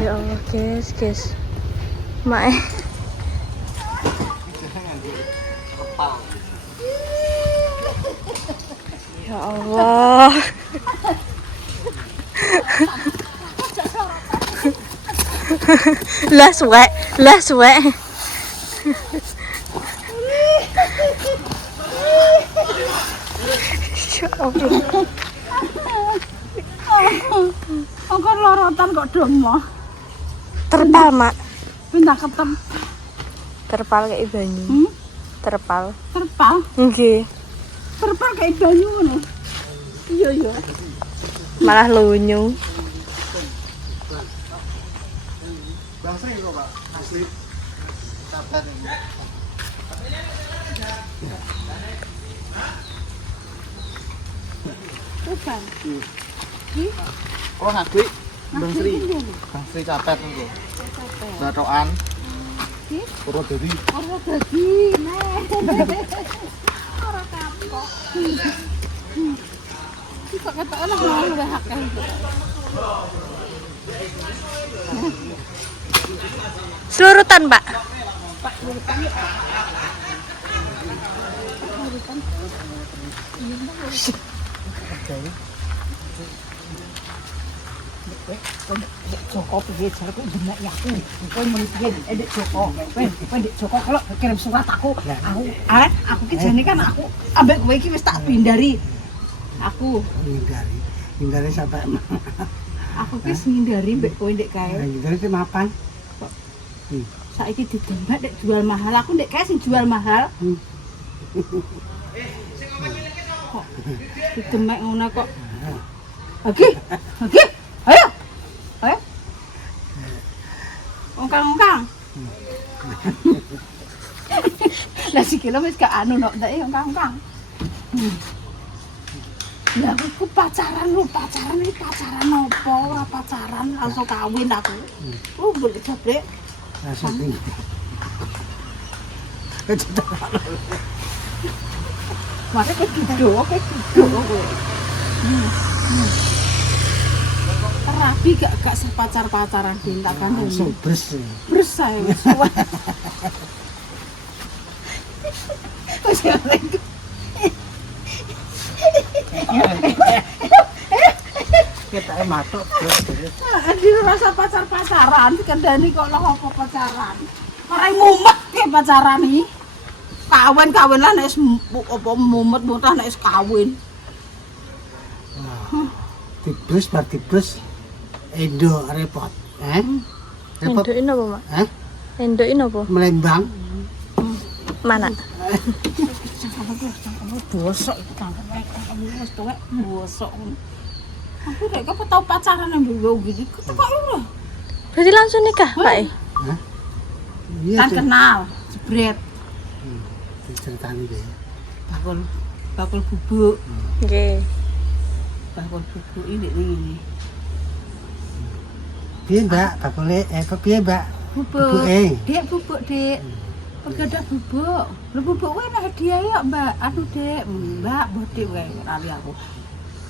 Ya Allah, guys. Mae. Ya Allah. Lah suwek. Ya Allah. Kok lorotan kok domo. Terpal, Mak. Pindah ketem. Terpal kayak banyu. Terpal. Terpal. Nggih. Terpal kayak banyu ngono. Iya. Malah lunyu. Bangsa ini kok, Pak. Asli. Sabar ini. Bukan. Oh, ngakui. Bang Sri capek niku. Batokan. Nggih. Purwodadi. Ora dadi, Ora kapok. Iki kok ketok lah mau luwih akeh. Selurutan, Pak. Pak urutan ya. Joko piye jarku demek ya aku. Kowe muni piye Dek Joko. Kowe Dek Joko kalau kirim surat aku ki jane kan aku ambek kowe iki wis tak hindari. Aku Hindari sampai aku ki ngindari mbek kowe ndek kae. hindari itu mapan. Saiki didemek nek jual mahal aku ndek kae sing jual mahal. Kok didemek ngono kok. Oke. Ayo. Ongkang. Lah sikile wis gak anu nok ndek ongkang. Ya aku pacaran iki pacaran opo? Ora pacaran, langsung kawin aku. Boleh jabrek. Langsung tinggi. Mare kok duduk kowe. Terapi gak sepacar-pacaran cinta kan Langsung bres. Bres ae wis. Wis Kita matok bres. Andi rasa pacar-pacaran dikandani kok lah apa pacaran. Marai mumet ke pacaran iki. Kawin lah nek apa mumet mutah nek kawin. Dibres Endo repot. Repot. Endokin apa, Mak? Endokin apa? Melembang. Mana? Bosok iki cangkeme wis tuwek bosok. Aku nek kok tau pacaran ambek wong iki ketok ora. Berarti langsung nikah, Pak? Iya. Kan kenal, jebret. Diceritani deh. Bakul bubuk. Nggih. Bakul bubuk ini ngene. Piye, Mbak? Bakule piye, Mbak? Bubuk. Bubuke. Dek bubuk, Dek. Pergadah bubuk. Lho bubuk kuwi nek hadiah ya, Mbak. Anu, Dek. Mbak, bodik wae rali aku.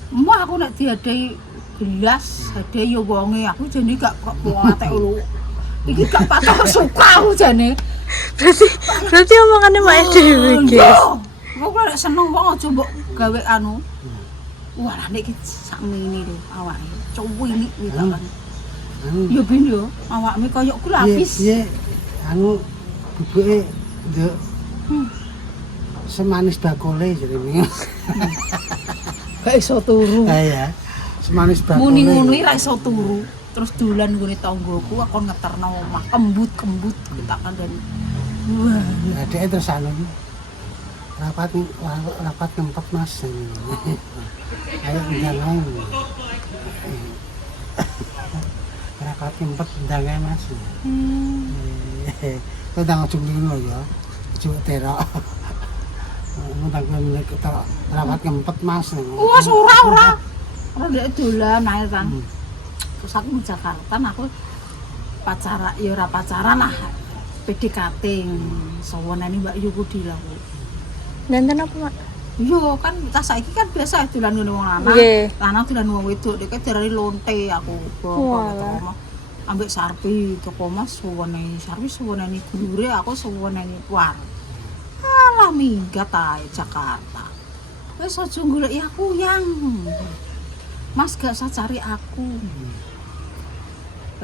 Mbak aku nek diadahi gelas, hadiah ya wonge. Aku jane gak kok atek lho. Iki gak patah suka aku jane. Berarti omongannya Mak dhewe, guys. Aku nek seneng wong aja mbok gawe anu. Wah, nek iki sak ngene lho awake. Cuwilik kuwi kan. Ya ben yo, awakmu koyo ku lapis. Piye anu bubuke nduk semanis bakule jenenge. Gak iso turu. Ya. Semanis bakule. Muni ngono iki ra iso turu. Terus dolan nggone tanggoku aku ngeterno omah kembut kita kandhani. Wah, Adeke terus anu rapat tempat Mas. Ayo ndang ae. Rapat tempat ndang ae Mas. Kok ndang ojo ngono ya. Ojo terok. Ndang meneh ketok rapat kempet Mas. wes ora. Ora ndek dolan ae kan. Terus aku di Jakarta aku pacaran ya ora pacaran lah. PDKT sawonane Mbak Yu Kudi lah. Danten apa, Mak? Yo kan tas saiki kan biasa dolan ngene wong lanang. Nggih. Lanang dolan wong wedok nek jarane lonte aku. Walah. ambek Sarpi toko Mas suweneni Sarpi suweneni gulure aku suweneni war. Alah minggat ae Jakarta. Wis aja goleki aku yang. Mas gak usah cari aku.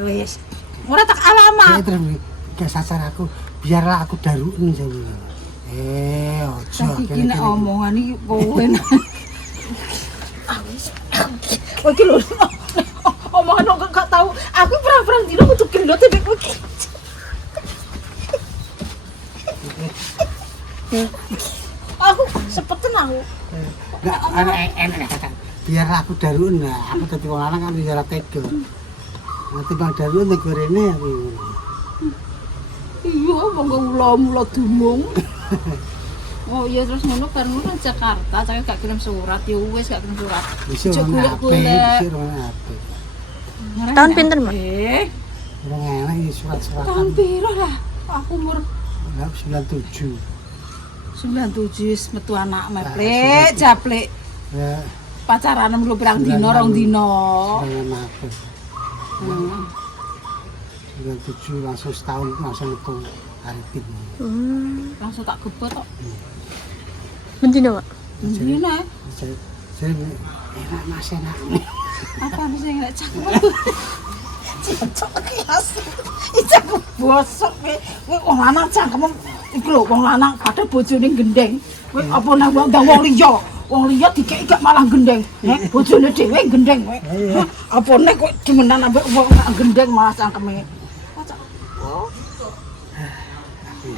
Wis. Ora tak alamat. Terus gak sasar aku, biarlah aku daruin saya. Ojo. Iki nek omongan iki kowe. Kowe iki lho. Omongan kok gak tahu. Aku perang-perang dino kudu gendot nek kowe iki. Aku sepetan aku. Enggak enak kata. Biarlah aku daruin lah. Aku dadi wong lanang kan bisa tega. Nanti bang daruin nek gorene aku. Iya, monggo mula-mula dumung. Oh iya terus ngono kan ngono Jakarta, saya gak kirim surat, ya wis gak kirim surat. Bisa Cuk golek-golek. Tahun pinten, Mak? Ora enak iki surat-suratan. Tahun piro lah? Aku umur 97. 97 metu anak meplek, japlek. Ya, Pacaran lu pirang dino, rong dino. aku. 97 langsung setahun langsung itu Arifin. Langsung tak gebet kok. Bendino, Mak? Ini nah. Saya enak mas enak. Apa sih nek cakep? Cocok kelas. Cakep bosok kowe wong lanang cangkem iku lho wong lanang padha bojone gendeng. Kowe apa nang wong liya? Wong liya dikeki gak malah gendeng. Nek bojone dhewe gendeng kowe. Apa nek kowe demenan ambek wong gendeng malah cangkeme.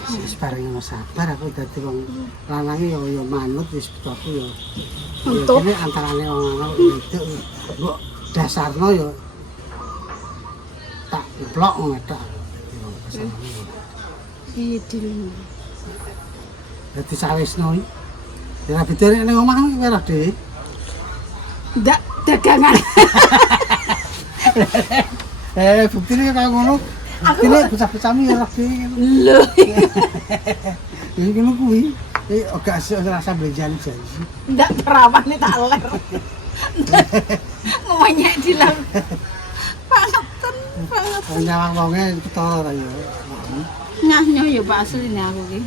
Wis bareng ono sabar aku dadi wong lanange ya manut wis aku ya. Untuk Ini antarane wong lanang wedok mbok dasarno ya tak blok ngedok. piye dile. Dadi sawesno iki. Ya bidare ning omah iki werah dhewe. Ndak dagangan. Buktine kaya ngono. Buktine bocah-bocahmu ya roh dhewe. Lho. Iki ngono kuwi. Gak rasa beli-beli. Ndak perawane tak ler. Ngomongnya dilang. Pangaten, pangaten. Nyawang wonge ketara ta ya. Nyah-nyah ya Pak asline aku ki.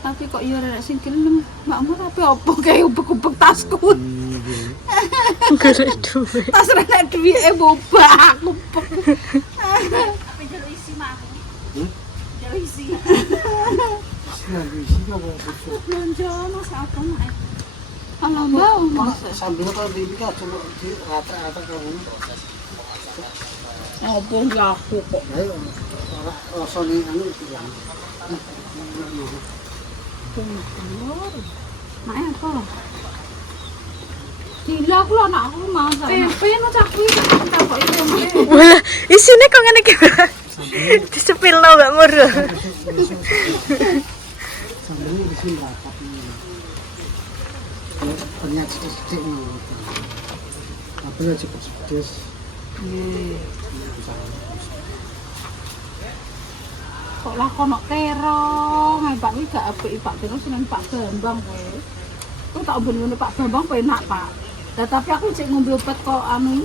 Tapi kok ya rek sing kirim mbakmu tapi opo kae ubek-ubek tasku. Golek duit. Tas rene duwike bobak aku. Tapi jero isi mak aku. Jero isi. Isi kok besok. Belanja mas apa mak. Kalau mbak Sambil kok iki kan cuma di rata-rata kok ngono. opo ya aku kok. Ayo ora rasane anu ilang. Mak apa? Gila aku anak aku mau tempe no cak kuwi tak kok itu. Walah, isine kok ngene iki. Disepilno Mbak Murro. Sambil ini di sini rapat ini. Ternyata sedikit nih. Tapi ya cukup pedes. Kok lah kono terong, Pak iki gak apik Pak terus seneng Pak Bambang kowe. Kok tak ben Pak Bambang penak Pak. Lah tapi aku cek ngombe obat kok anu.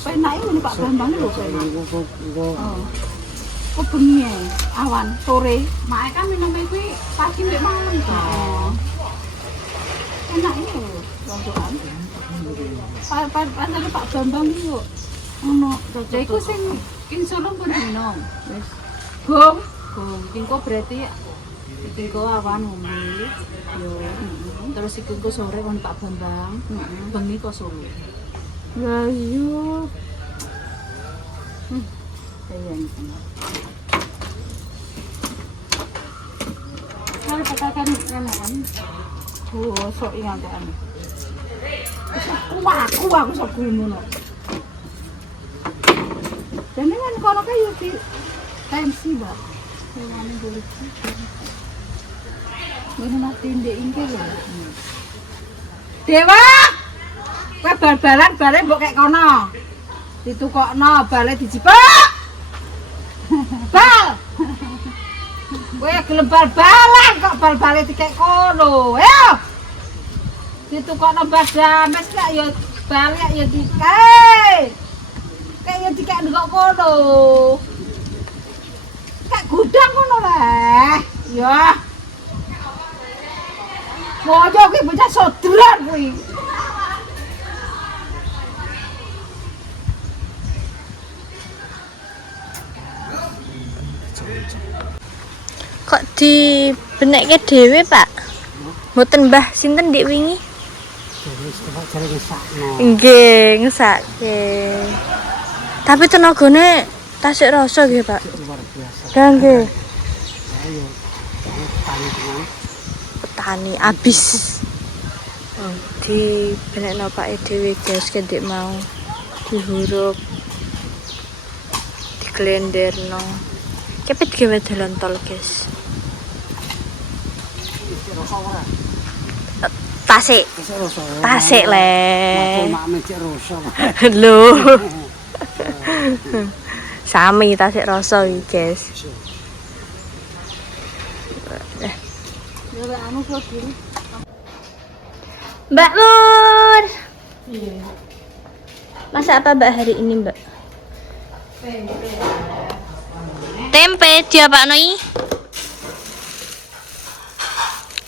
Penak iki Pak Bambang lho penak. Oh. Kok bengi awan sore. Mak kan minum iki pagi mek malam kan. Enak iki lho, rondokan. Padahal Pak Bambang iki yo ono cocok iku sing insulin pun minum. Wis. Gong, tingko berarti tingko awan ngombe. Yo, terus iku engko sore kon Pak Bambang, bengi kok sore. Lah iya. Kayak ngene. Kalau katakan kan. Oh, sok ingat kan. Aku sok ngono. Dan ini kan kono kayu di tensi, Mbak. Ini boleh sih. Ini mati ndek iki lho. Dewa. Kowe bal-balan bare mbok kek kono. Ditukokno bale dijipuk. Bal. Kowe gelem bal-balan kok bal-bale dikek kono. Ayo. Ditukokno badan, wis gak ya balik ya dikek. kuwi. Kok dibenekke dhewe, Pak? Mboten Mbah sinten Dik wingi? Jadi ngesakno. Nggih, ngesake. Tapi tenagane tasik rasa nggih, Pak. Luar biasa. Dah nggih. Ayo. Tani tenan. Petani abis. Di benekno pake dhewe guys kendek mau dihurup. Diglenderno. Kepet gawe dalan tol, guys. Rasa ora? Tasik. Rasa. Tasik le. Mak cek rasa. Lho. Sami tasik rasa iki, guys. Ya anu kok diri. Mbak Mur. Masak apa Mbak hari ini, Mbak? Tempe diapaknoi?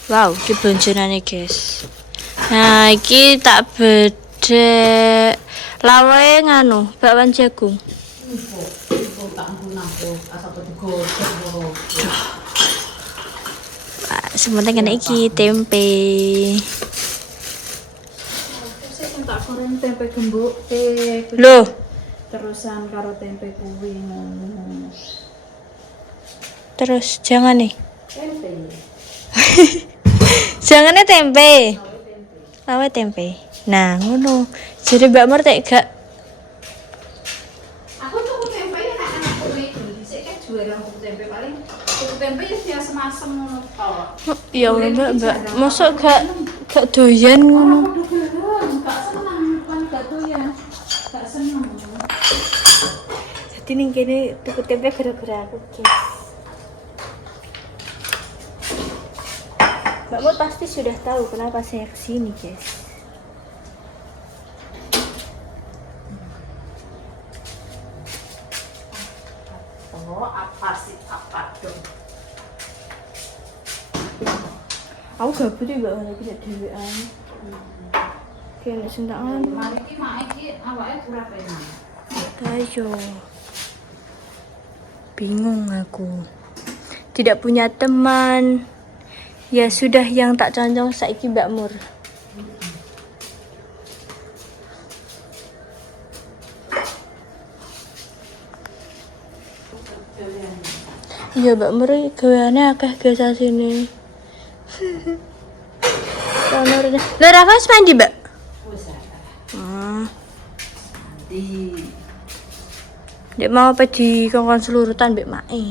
Wow, iki blonjonane, guys. Nah, iki tak bedhek lawae nganu, bakwan jagung. Sementing kena iki tempe. Tak goreng tempe gembuk Loh, terusan karo tempe kuwi ngono. terus jangan nih. Tempe. Jangannya tempe. Lawe tempe. Nah, ngono. Jadi Mbak Mur tek gak Aku tuku tempe ya nek anak kuwi dhisik kan jualan tuku tempe paling tuku tempe ya biasa masem ngono tok. ya Allah Mbak, mosok gak doyan ngono. Gak seneng kan gak doyan. Gak seneng. Jadi ning kene tuku tempe gara-gara aku, guys. Mbak Mur pasti sudah tahu kenapa saya kesini, guys. Oh, apa sih apa dong? Aku gabut ya Mbak Mur iki dhewean. Kene sing tak anu. Mari ki mak iki awake ora penak. Ayo. Bingung aku. Tidak punya teman. Ya sudah yang tak conjong saiki Mbak Mur. Iya Mbak Mur gaweane akeh guys asine. Lho Rafa wis mandi, Mbak? Wis Di Dek mau apa di kongkon selurutan Mbak Mae.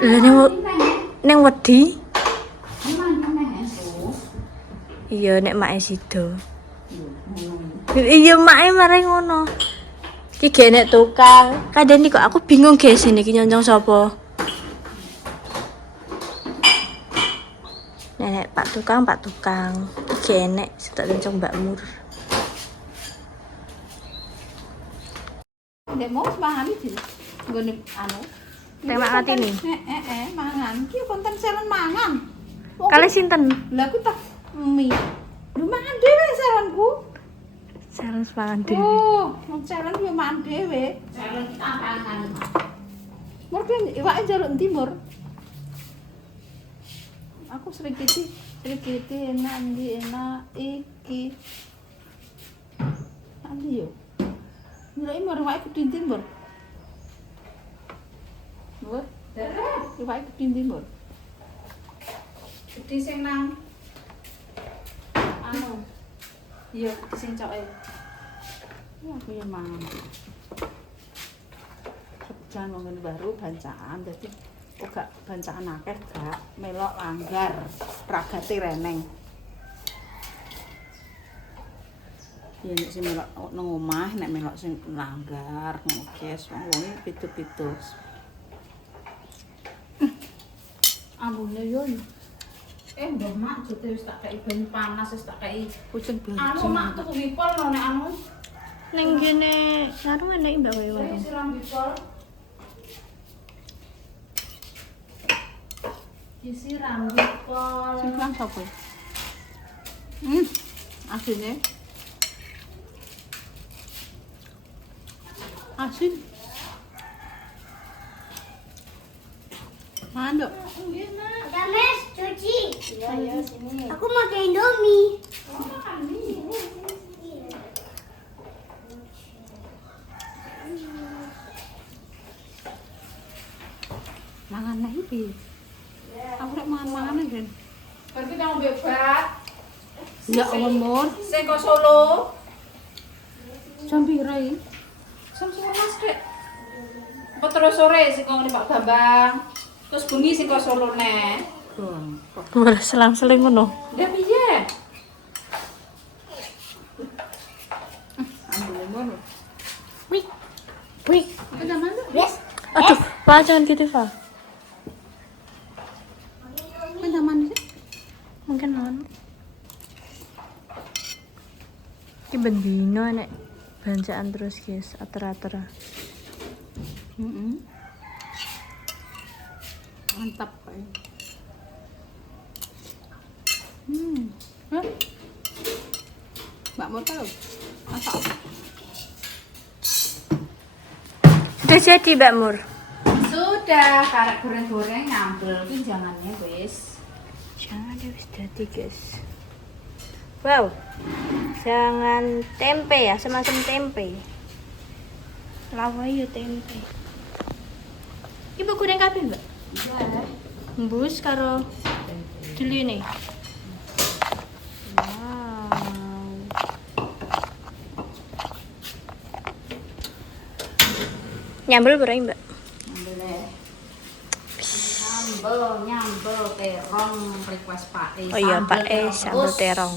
Lah ning wedi. Iya nek Mae sido. Iya Mae marang ngono. Iki gek nek tukang. Kadang kok aku bingung guys ini iki nyonjong sapa. Nenek Pak Tukang. Iki enek setok nyonjong Mbak Mur. Nek mau mangan iki. Nggone anu. Temak ati nih. Mangan. Ki konten selen mangan. Kali sinten? Lah aku tak mie. Lu mangan dhewe selenku. Salen pangan dhewe. Oh, wong selen yo mangan dhewe. Selen kita mangan. Murke iwake jaluk endi Mur? Aku sedikit enak ndi enak iki. Andi yo. Mulai Mur iwake gede endi Mur? Mur, iwake gede endi Mur? Gede sing nang anu. Iya, gede sing coke. Ya aku yang mangan. Kerjaan wong ngene baru bancaan dadi gak bancaan akeh gak melok langgar ragate reneng. Ya nek sing melok nang omah nek melok sing langgar ngokes wong pitu-pitu. Ambune yo. Mbah mak jute wis tak kei banyu panas wis tak kei. Kucing banget. Anu mak tuku bipol lho nek anu. Ning kene karo enek Mbak Wae warung. Siram bipol. Disiram jempol. Simpang sapa? Asinnya. Asin. Mando. Ada mes, cuci. Iya, sini. Aku makan Indomie. Mangan iki. Aku rek mangan kan. Pergi nang bebas. Ya umur Sing kok Solo. jam pira iki? Jam 11, Dek. Apa terus sore sing kok Pak Bambang. Terus bengi sing kok Solo neh. Ora selang-seling ngono. Ndak piye? Ambil umur. Wih, wih. Ada mana? Yes. Aduh, Pak jangan gitu, Pak. Ada mana sih? Mungkin non. Iki ben dino nek bancaan terus guys, ater-ater. Mantap kayak. Mbak mau tahu? Masak apa? Udah jadi, Mbak Mur. Sudah, karek goreng-goreng nyambel ki jangannya wis. Jangan dia wis dadi, guys. Wow. Jangan tempe ya, semacam tempe. Lawai ya tempe. Ibu goreng kabeh, Mbak? Iya. Embus karo deli nih. Wow. Nyambel berapa, Mbak? Nyambel deh. Nyambel terong request Pak E. Oh iya, Pak E, Sambel sambal terong.